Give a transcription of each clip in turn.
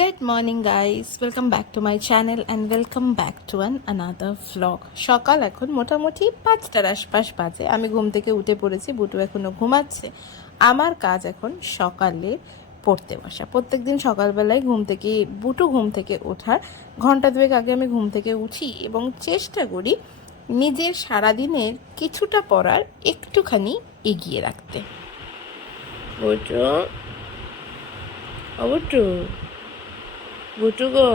Good morning guys, welcome back to my channel and welcome back to another vlog. সকাল এখন মোটামুটি 5টার আশপাশ বাজে। আমি ঘুম থেকে উঠে পড়েছি, বুটু এখনো ঘুমাচ্ছে। আমার কাজ এখন সকালে পড়তে বসা। প্রত্যেকদিন সকালবেলায় বুটু ঘুম থেকে ওঠার ঘন্টা দুয়েক আগে আমি ঘুম থেকে উঠি এবং চেষ্টা করি নিজের সারাদিনের কিছুটা পড়ার একটুখানি এগিয়ে রাখতে। বুটু বুটু গো,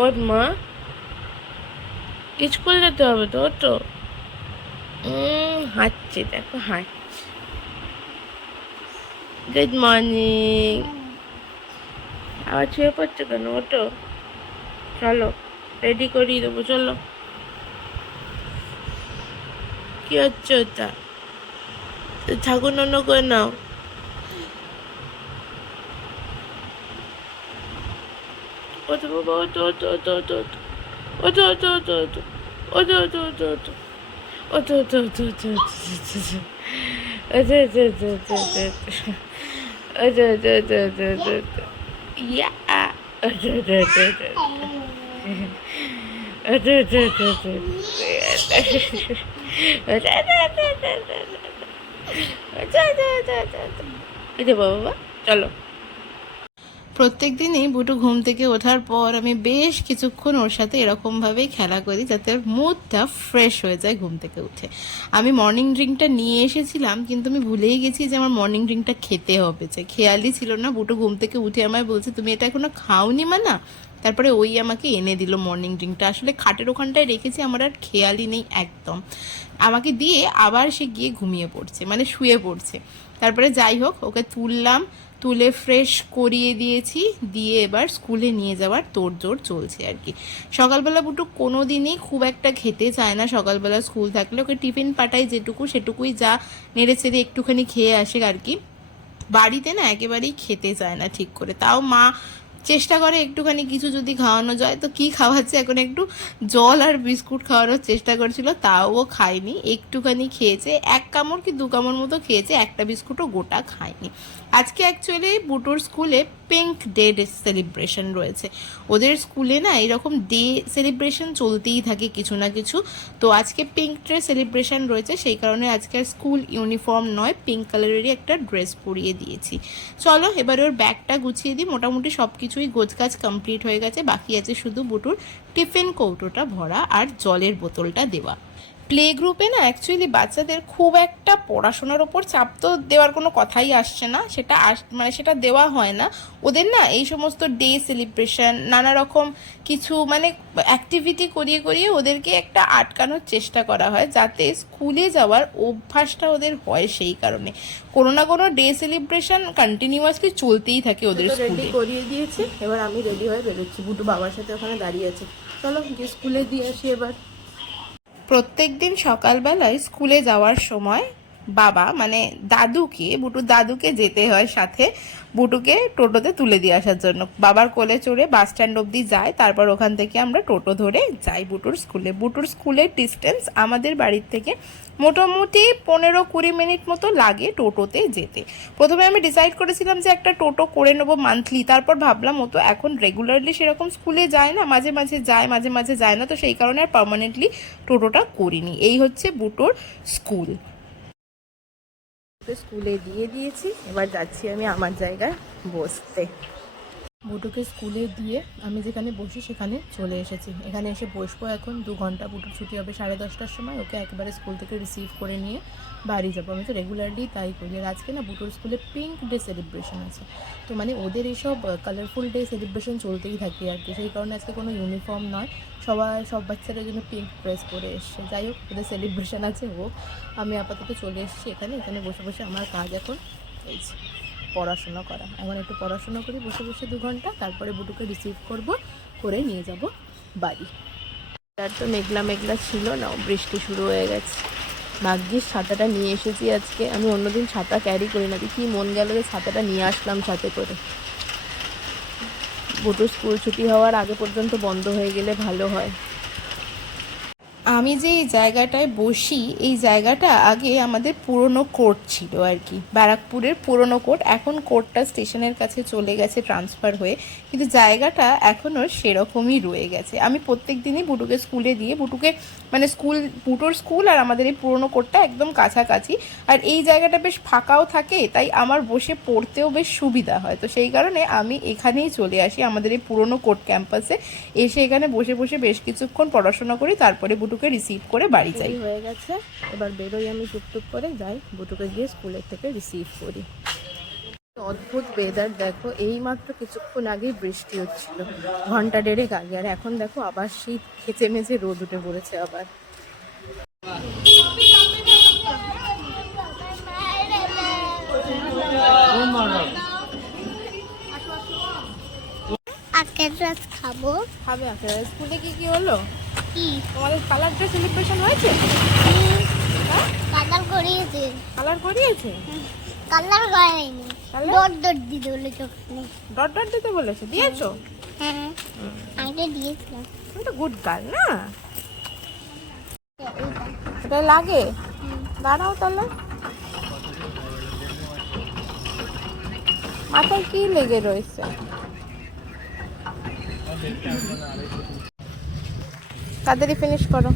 ওর মা, স্কুল যেতে হবে তো। তো হাঁটছে, দেখো হাঁটছে। Good morning. আবার ছুঁয়ে পড়ছো কেন? ওটো, চলো রেডি করিয়ে দেবো, চলো। কি হচ্ছে ওটা? ঠাকুর নন্য করে নাও। ওটো বাবা, ওটো ওটো ওটো ওটো ওটো ওটো ওটো ওটো ওটো ওটো ওটো ওটো ওটো ওটো ওটো ওটো yeah. বাবা চলো। প্রত্যেক দিনই বুটু ঘুম থেকে ওঠার পর আমি বেশ কিছুক্ষণ ওর সাথে এরকমভাবেই খেলা করি যাতে ওর মুডটা ফ্রেশ হয়ে যায় ঘুম থেকে উঠে। আমি মর্নিং ড্রিঙ্কটা নিয়ে এসেছিলাম, কিন্তু আমি ভুলেই গেছি যে আমার মর্নিং ড্রিঙ্কটা খেতে হবে, যে খেয়ালই ছিল না। বুটু ঘুম থেকে উঠে আমায় বলছে, তুমি এটা এখনো খাওনি না? তারপরে ওই আমাকে এনে দিল মর্নিং ড্রিঙ্কটা। আসলে খাটের ওখানটায় রেখেছি, আমার আর খেয়ালই নেই একদম। আমাকে দিয়ে আবার সে গিয়ে ঘুমিয়ে পড়ছে, মানে শুয়ে পড়ছে। তারপরে যাই হোক, ওকে তুলে ফ্রেশ করিয়ে দিয়েছি, দিয়ে এবার স্কুলে নিয়ে যাওয়ার তোড়জোড় চলছে আর কি। সকালবেলা বুটু কোনো দিনই খুব একটা খেতে চায় না। সকালবেলা স্কুল থাকলে ওকে টিফিন পাঠাই যেটুকু, সেটুকুই যা নেড়ে চেড়ে একটুখানি খেয়ে আসে আর কি। বাড়িতে না একেবারেই খেতে চায় না ঠিক করে। তাও মা চেষ্টা করে একটুখানি কিছু যদি খাওয়ানো যায়। তো কি খাওয়াচ্ছে এখন, একটু জল আর বিস্কুট খাওয়ানোর চেষ্টা করছিল, তাও ও খায়নি। একটুখানি খেয়েছে, 1 কামড় কি 2 কামড় মতো খেয়েছে, একটা বিস্কুটও গোটা খায়নি। আজকে অ্যাকচুয়ালি বুটোর স্কুলে পিঙ্ক ডে সেলিব্রেশন রয়েছে। ওদের স্কুলে না এরকম ডে সেলিব্রেশন চলতেই থাকে কিছু না কিছু। তো আজকে পিঙ্ক ডে সেলিব্রেশন রয়েছে, সেই কারণে আজকে আর স্কুল ইউনিফর্ম নয়, পিঙ্ক কালারেরই একটা ড্রেস পরিয়ে দিয়েছি। চলো এবারে ওর ব্যাগটা গুছিয়ে দিই। মোটামুটি সব কিছুই গোছগাছ কমপ্লিট হয়ে গেছে, বাকি আছে শুধু বুটুর টিফিন কৌটোটা ভরা আর জলের বোতলটা দেওয়া। প্লে গ্রুপে না অ্যাকচুয়ালি বাচ্চাদের খুব একটা পড়াশোনার ওপর চাপ তো দেওয়ার কোনো কথাই আসছে না, সেটা দেওয়া হয় না। ওদের না এই সমস্ত ডে সেলিব্রেশন, নানা রকম কিছু মানে অ্যাক্টিভিটি করিয়ে করিয়ে ওদেরকে একটা আটকানোর চেষ্টা করা হয়, যাতে স্কুলে যাওয়ার অভ্যাসটা ওদের হয়। সেই কারণে কোনো না কোনো ডে সেলিব্রেশন কন্টিনিউয়াসলি চলতেই থাকে ওদের স্কুলে। করিয়ে দিয়েছে, এবার আমি রেডি হয়ে বেরোচ্ছি। বুটু বাবার সাথে ওখানে দাঁড়িয়ে আছে, চলো গিয়ে স্কুলে দিয়ে আসি এবার। প্রত্যেক দিন সকালবেলায় স্কুলে যাওয়ার সময় বাবা মানে বুটুর দাদুকে যেতে হয় সাথে, বুটুকে টোটোতে তুলে দিয়ে আসার জন্য। বাবার কোলে চড়ে বাস স্ট্যান্ড অবধি যায়, তারপর ওখান থেকে আমরা টোটো ধরে যাই বুটুর স্কুলে। বুটুর স্কুলের ডিস্টেন্স আমাদের বাড়ির থেকে মোটামুটি 15-20 মিনিট মতো লাগে টোটোতে যেতে। প্রথমে আমি ডিসাইড করেছিলাম যে একটা টোটো করে নেবো মান্থলি, তারপর ভাবলাম ও তো এখন রেগুলারলি সেরকম স্কুলে যায় না, মাঝে মাঝে যায় মাঝে মাঝে যায় না, তো সেই কারণে আর পার্মানেন্টলি টোটোটা করিনি। এই হচ্ছে বুটোর স্কুল। স্কুলে দিয়ে দিয়েছি, এবার যাচ্ছি আমি আমার জায়গায় বসতে। বুটুকে স্কুলে দিয়ে আমি যেখানে বসি সেখানে চলে এসেছি। এখানে এসে বসবো এখন 2 ঘন্টা। বুটুর ছুটি হবে 10:30টার সময়, ওকে একবারে স্কুল থেকে রিসিভ করে নিয়ে বাড়ি যাবো। আমি তো রেগুলারলি তাই করি। আর আজকে না বুটুর স্কুলে পিঙ্ক ডে সেলিব্রেশন আছে, তো মানে ওদের এইসব কালারফুল ডে সেলিব্রেশন চলতেই থাকে আর কি। সেই কারণে আজকে কোনো ইউনিফর্ম নয়, সব বাচ্চারা জন্য পিঙ্ক ড্রেস পরে এসছে। যাই হোক, ওদের সেলিব্রেশন আছে হোক। আমি আপাতত চলে এসেছি এখানে বসে বসে আমার কাজ এখন এই পড়াশোনা করা। এখন একটু পড়াশোনা করি বসে বসে 2 ঘন্টা, তারপরে বুটুকে রিসিভ করে নিয়ে যাব বাড়ি। তার তো মেঘলা মেঘলা ছিল না, বৃষ্টি শুরু হয়ে গেছে। ভাগ্যিস ছাতাটা নিয়ে এসেছি আজকে। আমি অন্যদিন ছাতা ক্যারি করি না, কি মন গেল যে ছাতাটা নিয়ে আসলাম সাথে করে। বুটুর স্কুল ছুটি হওয়ার আগে পর্যন্ত বন্ধ হয়ে গেলে ভালো হয়। আমি যে এই জায়গাটায় বসি, এই জায়গাটা আগে আমাদের পুরনো কোর্ট ছিল আর কি, ব্যারাকপুরের পুরনো কোর্ট। এখন কোর্টটা স্টেশনের কাছে চলে গেছে ট্রান্সফার হয়ে, কিন্তু জায়গাটা এখনও সেরকমই রয়ে গেছে। আমি প্রত্যেক দিনই বুটুকে স্কুলে দিয়ে, বুটুকে মানে বুটোর স্কুল আর আমাদের এই পুরনো কোর্টটা একদম কাছাকাছি, আর এই জায়গাটা বেশ ফাঁকাও থাকে, তাই আমার বসে পড়তেও বেশ সুবিধা হয়। তো সেই কারণে আমি এখানেই চলে আসি, আমাদের এই পুরনো কোর্ট ক্যাম্পাসে এসে এখানে বসে বসে বেশ কিছুক্ষণ পড়াশোনা করি, তারপরে বুটুকে রিসিভ করে বাড়ি যাই। হয়ে গেছে, এবার বেরোই, আমি টুকটুক করে যাই, বুটুকে গিয়ে স্কুলের থেকে রিসিভ করি। অদ্ভুত ওয়েদার দেখো, এইমাত্র কিছুক্ষণ আগেই বৃষ্টি হচ্ছিল, ঘন্টা দেড়েক আগে, আর এখন দেখো আবার শীত খেচে মেচে রোদ উঠে পড়েছে আবার। আখের রস খাবো। খাবে আখের রস? স্কুলে কি হলো? কি তোমাদের কালার ডে সেলিব্রেশন হয়েছে? কালার করিয়েছে। কালার করিয়েছে? কালার করাইনি, ডট ডট দিতে বলেছে। ডট ডট দিতে বলেছে, দিয়েছো? হ্যাঁ, আমি তো দিয়েছিলাম। তুমি তো গুড গার্ল না? এটা লাগে? দাঁড়াও তাহলে, মাথায় কি লেগে রয়েছে? তাড়াতাড়ি ফিনিশ করো।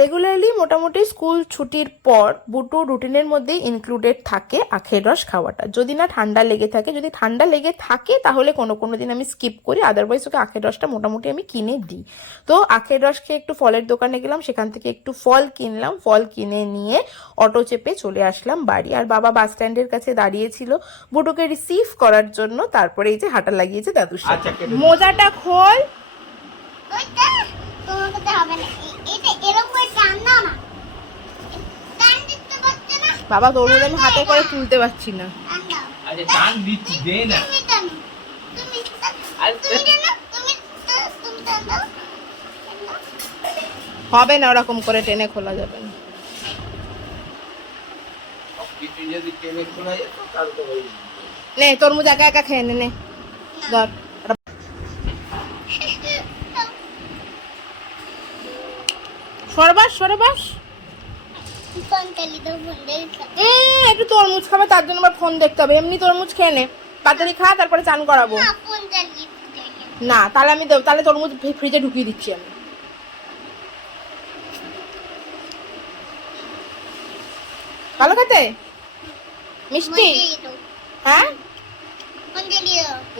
রেগুলারলি মোটামুটি স্কুল ছুটির পর বুটু রুটিনের মধ্যেই ইনক্লুডেড থাকে আখের রস খাওয়াটা। যদি না ঠান্ডা লেগে থাকে, যদি ঠান্ডা লেগে থাকে তাহলে কোনো দিন আমি স্কিপ করি, আদারওয়াইজ ওকে আখের রসটা মোটামুটি আমি কিনে দিই। তো আখের রস খেয়ে একটু ফলের দোকানে গেলাম, সেখান থেকে একটু ফল কিনলাম, ফল কিনে নিয়ে অটো চেপে চলে আসলাম বাড়ি। আর বাবা বাস স্ট্যান্ডের কাছে দাঁড়িয়েছিল বুটুকে রিসিভ করার জন্য, তারপরে এই যে হাঁটা লাগিয়েছে দাদুর সাথে। মোজাটা খোল। বাবা তরমুজ আমি হাতে করে তুলতে পারছি না। হবে না, ওরকম করে টেনে খোলা যাবে না। নে তরমুজ একা একা খেয়ে নে, ধর। সরবাস সরবাস, একটু তরমুজ খাবে তার জন্য আবার ফোন দেখতে হবে। এমনি তরমুজ খেয়ে নে, তাড়াতাড়ি খা, তারপরে চান করাবো। না তাহলে আমি দেবো, তাহলে তরমুজ ফ্রিজে ঢুকিয়ে দিচ্ছি আমি। ভালো খেতে? মিষ্টি? হ্যাঁ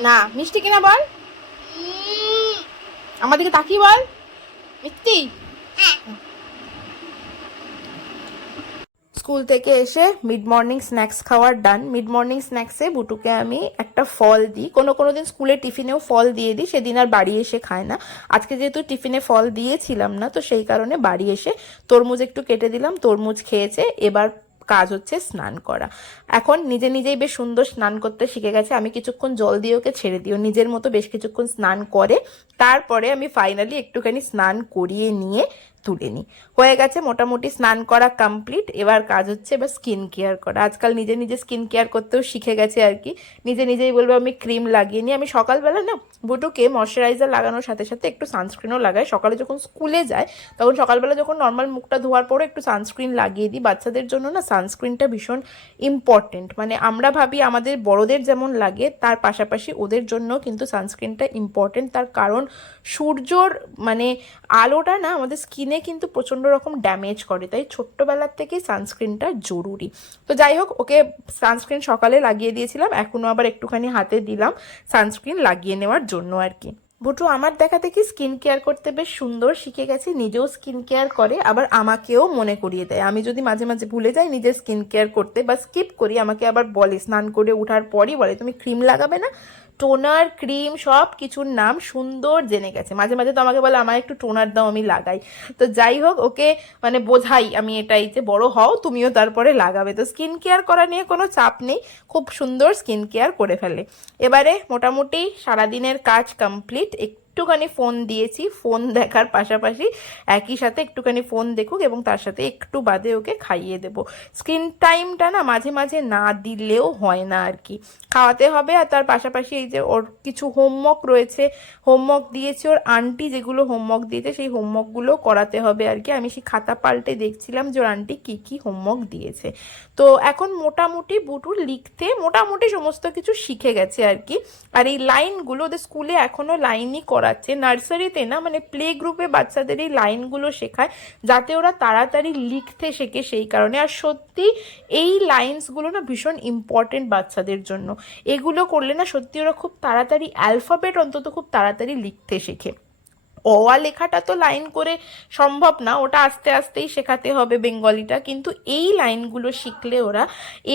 না, মিষ্টি কিনা বল, আমার দিকে তাকিয়ে বল। মিষ্টি? স্কুল থেকে এসে মিড মর্নিং স্ন্যাক্স খাওয়ার ডান। মিড মর্নিং স্ন্যাক্সে বুটুকে আমি একটা ফল দিই, কোনো দিন স্কুলের টিফিনেও ফল দিয়ে দিই, সেদিন আর বাড়ি এসে খায় না। আজকে যেহেতু টিফিনে ফল দিয়েছিলাম না, তো সেই কারণে বাড়ি এসে তরমুজ একটু কেটে দিলাম, তরমুজ খেয়েছে। এবার কাজ হচ্ছে স্নান করা। এখন নিজেই বেশ সুন্দর স্নান করতে শিখে গেছে, আমি কিছুক্ষণ জল দিয়ে ওকে ছেড়ে দিও, নিজের মতো বেশ কিছুক্ষণ স্নান করে তারপরে আমি ফাইনালি একটুখানি স্নান করিয়ে নিয়ে তুলে নিই। হয়ে গেছে মোটামুটি স্নান করা কমপ্লিট। এবার কাজ হচ্ছে এবার স্কিন কেয়ার করা। আজকাল নিজে স্কিন কেয়ার করতেও শিখে গেছে আর কি, নিজেই বলবো আমি ক্রিম লাগিয়ে নিই। আমি সকালবেলা না বুটুকে ময়শ্চারাইজার লাগানোর সাথে সাথে একটু সানস্ক্রিনও লাগাই। সকালে যখন স্কুলে যায় তখন সকালবেলা যখন নর্মাল মুখটা ধোয়ার পরে একটু সানস্ক্রিন লাগিয়ে দিই। বাচ্চাদের জন্য না সানস্ক্রিনটা ভীষণ ইম্পর্টেন্ট, মানে আমরা ভাবি আমাদের বড়দের যেমন লাগে তার পাশাপাশি ওদের জন্য কিন্তু সানস্ক্রিনটা ইম্পর্টেন্ট। তার কারণ সূর্যর মানে আলোটা না আমাদের স্কিনে কিন্তু প্রচণ্ড রকম ড্যামেজ করে, তাই ছোট্টবেলার থেকেই সানস্ক্রিনটা জরুরি। তো যাই হোক, ওকে সানস্ক্রিন সকালে লাগিয়ে দিয়েছিলাম, এখনও আবার একটুখানি হাতে দিলাম সানস্ক্রিন লাগিয়ে নেওয়ার জন্য আর কি। বুটু আমার দেখা দেখি স্কিন কেয়ার করতে বেশ সুন্দর শিখে গেছে, নিজেও স্কিন কেয়ার করে, আবার আমাকেও মনে করিয়ে দেয়। আমি যদি মাঝে মাঝে ভুলে যাই নিজের স্কিন কেয়ার করতে বা স্কিপ করি, আমাকে আবার বলে, স্নান করে ওঠার পরই বলে তুমি ক্রিম লাগাবে না, টোনার ক্রিম সব কিছুর নাম সুন্দর জেনে গেছে। মাঝে মাঝে তো আমাকে বলে আমার একটু টোনার দাও, আমি লাগাই। তো যাই হোক, ওকে মানে বোঝাই আমি এটাই যে বড় হও তুমিও তারপরে লাগাবে। তো স্কিন কেয়ার করা নিয়ে কোনো চাপ নেই, খুব সুন্দর স্কিন কেয়ার করে ফেলে। এবারে মোটামুটি সারাদিনের কাজ কমপ্লিট, একটুখানি ফোন দিয়েছি, ফোন দেখার পাশাপাশি একই সাথে একটুখানি ফোন দেখুক এবং তার সাথে একটু বাদে ওকে খাইয়ে দেবো। স্ক্রিন টাইমটা না মাঝে মাঝে না দিলেও হয় না আর কি, খাওয়াতে হবে। আর তার পাশাপাশি এই যে ওর কিছু হোমওয়ার্ক রয়েছে, হোমওয়ার্ক দিয়েছে ওর আন্টি, যেগুলো হোমওয়ার্ক দিয়েছে সেই হোমওয়ার্কগুলো করাতে হবে আর কি। আমি সেই খাতা পাল্টে দেখছিলাম যে ওর আন্টি কী কী হোমওয়ার্ক দিয়েছে। তো এখন মোটামুটি বুটু লিখতে মোটামুটি সমস্ত কিছু শিখে গেছে আর কি। আর এই লাইনগুলো ওদের স্কুলে এখনও লাইনই করাচ্ছে, নার্সারিতে না, মানে প্লে গ্রুপে বাচ্চাদের এই লাইনগুলো শেখায় যাতে ওরা তাড়াতাড়ি লিখতে শেখে, সেই কারণে। আর সত্যি এই লাইন্সগুলো না ভীষণ ইম্পর্টেন্ট বাচ্চাদের জন্য। এগুলো করলে না সত্যি ওরা খুব তাড়াতাড়ি অ্যালফাবেট অন্তত খুব তাড়াতাড়ি লিখতে শেখে। অ আ লেখাটা তো লাইন করে সম্ভব না, ওটা আস্তে আস্তেই শেখাতে হবে বেঙ্গলিটা, কিন্তু এই লাইনগুলো শিখলে ওরা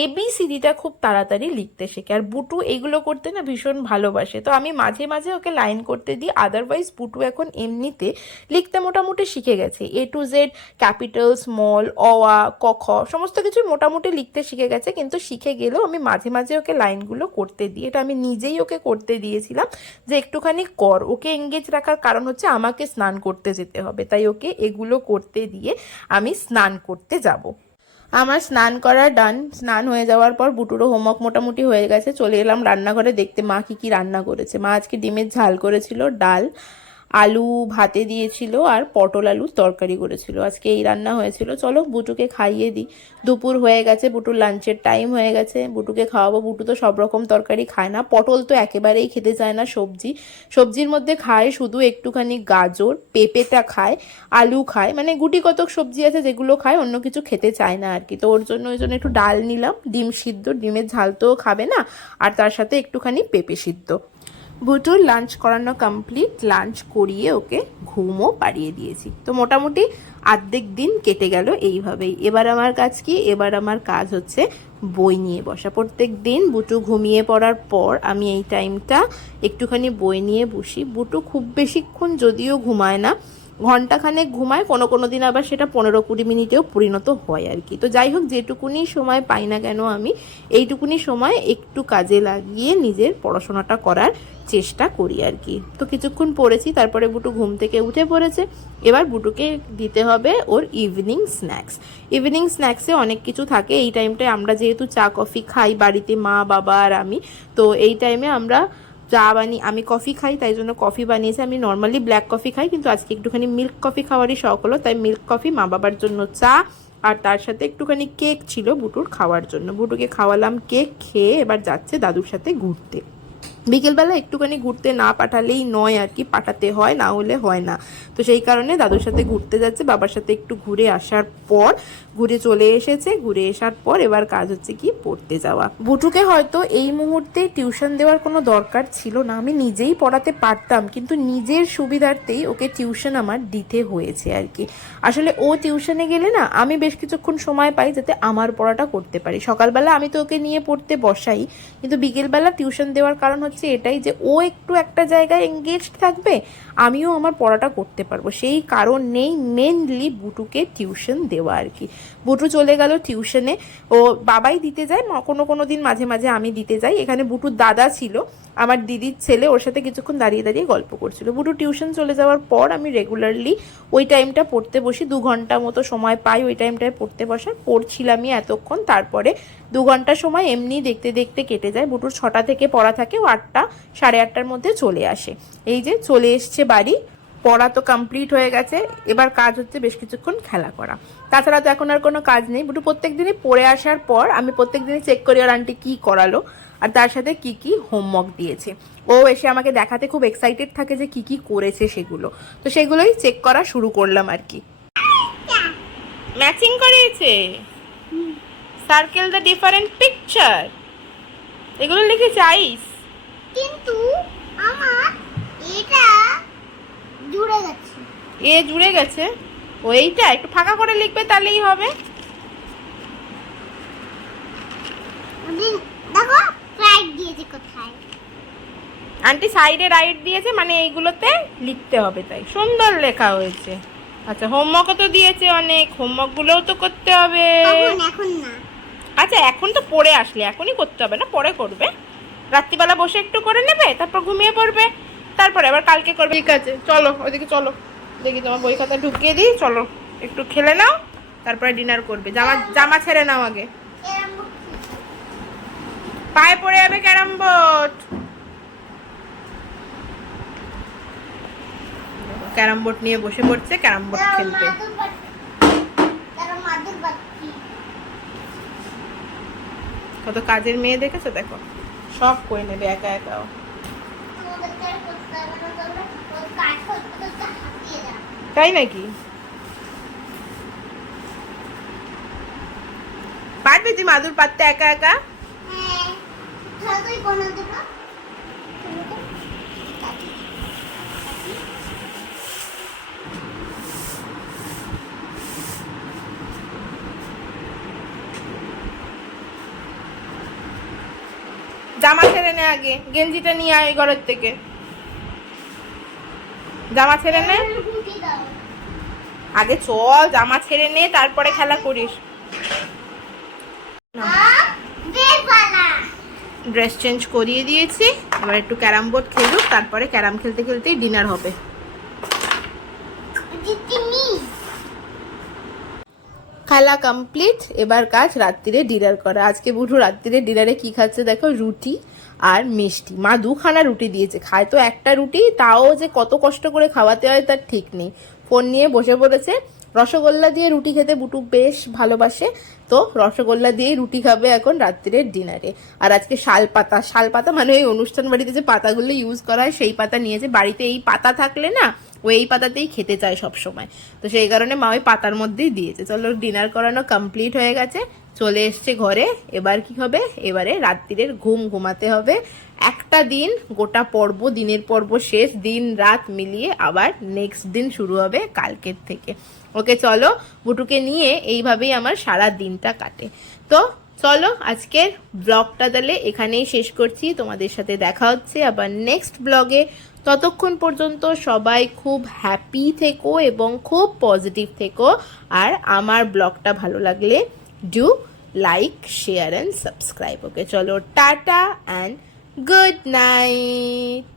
এবিসিডিটা খুব তাড়াতাড়ি লিখতে শেখে। আর বুটু এগুলো করতে না ভীষণ ভালোবাসে, তো আমি মাঝে মাঝে ওকে লাইন করতে দিই। আদারওয়াইজ বুটু এখন এমনিতে লিখতে মোটামুটি শিখে গেছে, এ টু জেড, ক্যাপিটাল, স্মল, অ আ ক খ সমস্ত কিছু মোটামুটি লিখতে শিখে গেছে। কিন্তু শিখে গেলেও আমি মাঝে মাঝে ওকে লাইনগুলো করতে দিই, এটা আমি নিজেই ওকে করতে দিয়েছিলাম যে একটুখানি কর। ওকে এঙ্গেজ রাখার কারণ হচ্ছে আমাকে স্নান করতে যেতে হবে, তাই ওকে এগুলো করতে দিয়ে আমি স্নান করতে যাব। আমার স্নান করা ডান। স্নান হয়ে যাওয়ার পর বুটুরও হোমওয়ার্ক মোটামুটি হয়ে গেছে, চলে এলাম রান্নাঘরে দেখতে মা কী কী রান্না করেছে। মা আজকে ডিমের ঝাল করেছিল, ডাল, আলু ভাতে দিয়েছিল আর পটল আলুর তরকারি করেছিল। আজকে এই রান্না হয়েছিল। চলো বুটুকে খাইয়ে দিই, দুপুর হয়ে গেছে, বুটুর লাঞ্চের টাইম হয়ে গেছে, বুটুকে খাওয়াবো। বুটু তো সব রকম তরকারি খায় না, পটল তো একেবারেই খেতে চায় না। সবজির মধ্যে খায় শুধু একটুখানি গাজর, পেঁপেটা খায়, আলু খায়, মানে গুটি কতক সবজি আছে যেগুলো খায়, অন্য কিছু খেতে চায় না আর কি। তো ওই জন্য একটু ডাল নিলাম, ডিম সিদ্ধ, ডিমের ঝাল তো খাবে না, আর তার সাথে একটুখানি পেঁপে সিদ্ধ। বুটুর লাঞ্চ করানো কমপ্লিট, লাঞ্চ করিয়ে ওকে ঘুমও পাড়িয়ে দিয়েছি। তো মোটামুটি অর্ধেক দিন কেটে গেল এইভাবেই। এবার আমার কাজ কি? এবার আমার কাজ হচ্ছে বই নিয়ে বসা। প্রত্যেক দিন বুটু ঘুমিয়ে পড়ার পর আমি এই টাইমটা একটুখানি বই নিয়ে বসি। বুটু খুব বেশিক্ষণ যদিও ঘুমায় না, ঘন্টাখানেক ঘুমায়, কোনো কোনো দিন আবার সেটা 15-20 মিনিটেও পরিণত হয় আর কি। তো যাই হোক, যেটুকুনি সময় পাই না কেন আমি এইটুকুনি সময় একটু কাজে লাগিয়ে নিজের পড়াশোনাটা করার চেষ্টা করি আর কি। তো কিছুক্ষণ পড়েছি, তারপরে বুটু ঘুম থেকে উঠে পড়েছে। এবার বুটুকে দিতে হবে ওর ইভিনিং স্ন্যাক্স। ইভিনিং স্ন্যাক্সে অনেক কিছু থাকে। এই টাইমটায় আমরা যেহেতু চা কফি খাই বাড়িতে, মা বাবা আর আমি, তো এই টাইমে আমরা আমি কফি খাই, তাই জন্য কফি বানিয়েছি। আমি নর্মালি ব্ল্যাক কফি খাই, কিন্তু আজকে একটুখানি মিল্ক কফি খাওয়ারই শখ হলো, তাই মিল্ক কফি, মা বাবার জন্য চা, আর তার সাথে একটুখানি কেক ছিল বুটুর খাওয়ার জন্য। বুটুকে খাওয়ালাম কেক, খেয়ে এবার যাচ্ছে দাদুর সাথে ঘুরতে। বিকেলবেলা একটুখানি ঘুরতে না পাঠালেই নয় আর কি, পাঠাতে হয়, না হলে হয় না। তো সেই কারণে দাদুর সাথে ঘুরতে যাচ্ছে। বাবার সাথে একটু ঘুরে আসার পর ঘুরে চলে এসেছে, ঘুরে আসার পর এবার কাজ হচ্ছে কি পড়তে যাওয়া। বুটুকে হয়তো এই মুহূর্তে টিউশন দেওয়ার কোনো দরকার ছিল না, আমি নিজেই পড়াতে পারতাম, কিন্তু নিজের সুবিধার্থেই ওকে টিউশন আমার দিতে হয়েছে আর কি। আসলে ও টিউশনে গেলে না আমি বেশ কিছুক্ষণ সময় পাই যাতে আমার পড়াটা করতে পারি। সকালবেলা আমি তো ওকে নিয়ে পড়তে বসাই, কিন্তু বিকেলবেলা টিউশন দেওয়ার কারণ হচ্ছে এটাই যে ও একটু একটা জায়গায় এঙ্গেজড থাকবে, আমিও আমার পড়াটা করতে পারবো। সেই কারণেই মেনলি বুটুকে টিউশন দেওয়া আর কি। বুটু চলে গেল টিউশনে, ও বাবাই দিতে যায়, কোনো দিন মাঝে মাঝে আমি দিতে যাই। এখানে বুটুর দাদা ছিল, আমার দিদির ছেলে, ওর সাথে কিছুক্ষণ দাঁড়িয়ে দাঁড়িয়ে গল্প করছিল। বুটু টিউশন চলে যাওয়ার পর আমি রেগুলারলি ওই টাইমটা পড়তে বসি, 2 ঘন্টা মতো সময় পাই ওই টাইমটায় পড়তে বসার। পড়ছিলামই এতক্ষণ, তারপরে 2 ঘন্টা সময় এমনি দেখতে দেখতে কেটে যায়। বুটুর 6টা থেকে পড়া থাকে, ও 8টা, 8:30টার মধ্যে চলে আসে। এই যে চলে এসছে বাড়ি, পড়া তো কমপ্লিট হয়ে গেছে, এবার কাজ হচ্ছে বেশ কিছুক্ষণ খেলা করা। তাছাড়া তো এখন আর কোনো কাজ নেই। বুটু প্রত্যেক দিনই পড়ে আসার পর আমি প্রত্যেক দিনই চেক করি আর আন্টি কী করালো আর তার সাথে কি কি হোমওয়ার্ক দিয়েছে। ও এসে আমাকে দেখাতে খুব এক্সাইটেড থাকে যে কি কি করেছে সেগুলো, তো সেগুলোই চেক করা শুরু করলাম আর কি। ম্যাচিং করিয়েছে, সার্কেল দ্য ডিফারেন্ট পিকচার, এগুলো লিখে চাইস, কিন্তু আমার এটা জুড়ে গেছে। এ জুড়ে গেছে, ওইটা একটু ফাঁকা করে লিখবে তাহলেই হবে। দেখো রাইট দিয়েছে কোথায়, আন্টি সাইডে রাইট দিয়েছে, মানে এইগুলোতে লিখতে হবে, তাই সুন্দর লেখা হয়েছে। আচ্ছা হোমওয়ার্কও তো দিয়েছে অনেক, হোমওয়ার্কগুলোও তো করতে হবে। এখন না, আচ্ছা এখন তো পড়ে আসলে, এখনই করতে হবে না, পরে করবে। রাত্রিবেলা বসে একটু করে নেবে, তারপর ঘুমিয়ে পড়বে, তারপরে আবার কালকে করবে। ঠিক আছে চলো ওইদিকে চলো, দেখি তোমার বই খাতা ঢুকিয়ে দিই। চলো একটু খেলে নাও, তারপরে ডিনার করবে। জামা জামা ছেড়ে নাও আগে, পায়ে পড়ে যাবে ক্যারাম বোর্ড। ক্যারাম বোর্ড নিয়ে বসে পড়ছে ক্যারাম বোর্ড খেলতে। কত কাজের মেয়ে দেখেছো, দেখো সব করে নেবে একা একাও। তাই নাকি? পারবি তুই মাদুর পাততে একা একা? জামা ছেড়ে নে আগে, গেঞ্জিটা নিয়ে আয় ঘরের থেকে। জামা ছেড়ে নে আগে, চল জামা ছেড়ে নে তারপরে খেলা করিস। ড্রেস চেঞ্জ করিয়ে দিয়েছি, এবার একটু ক্যারাম বোর্ড খেলুক, তারপরে ক্যারাম খেলতে খেলতেই ডিনার হবে। খেলা কমপ্লিট, এবার কাজ রাত্রিরে ডিনার করা। আজকে বুধু রাত্রিরে ডিনারে কি খাচ্ছে দেখো, রুটি আর মিষ্টি। মা দুখানা রুটি দিয়েছে, খায় তো একটা রুটি, তাও যে কত কষ্ট করে খাওয়াতে হয় তার ঠিক নেই। ফোন নিয়ে বসে পড়েছে। রসগোল্লা দিয়ে রুটি খেতে বুটু বেশ ভালোবাসে, তো রসগোল্লা দিয়েই রুটি খাবে এখন রাত্রিরের ডিনারে। আর আজকে শালপাতা, শালপাতা মানে ওই অনুষ্ঠান বাড়িতে যে পাতাগুলো ইউজ করা হয় সেই পাতা নিয়েছে। বাড়িতে এই পাতা থাকলে না ও এই পাতাতেই খেতে চায় সব সময়, তো সেই কারণে মা ওই পাতার মধ্যেই দিয়েছে। চলো ডিনার করানো কমপ্লিট হয়ে গেছে, চলে এসছে ঘরে। এবার কি হবে, এবারে রাত্রিরের ঘুমাতে হবে। একটা দিন গোটা পর্ব, দিনের পর্ব শেষ, দিন রাত মিলিয়ে আবার নেক্সট দিন শুরু হবে কালকের থেকে। ওকে চলো, বুটুকে নিয়ে এইভাবেই আমার সারা দিনটা কাটে। তো চলো আজকের ব্লগটা তাহলে এখানেই শেষ করছি। তোমাদের সাথে দেখা হচ্ছে আবার নেক্সট ব্লগে। ততক্ষণ পর্যন্ত সবাই খুব হ্যাপি থেকো এবং খুব পজিটিভ থেকো। আর আমার ব্লগটা ভালো লাগলে do like, share and subscribe. Okay চলো, টাটা অ্যান্ড গুড নাইট।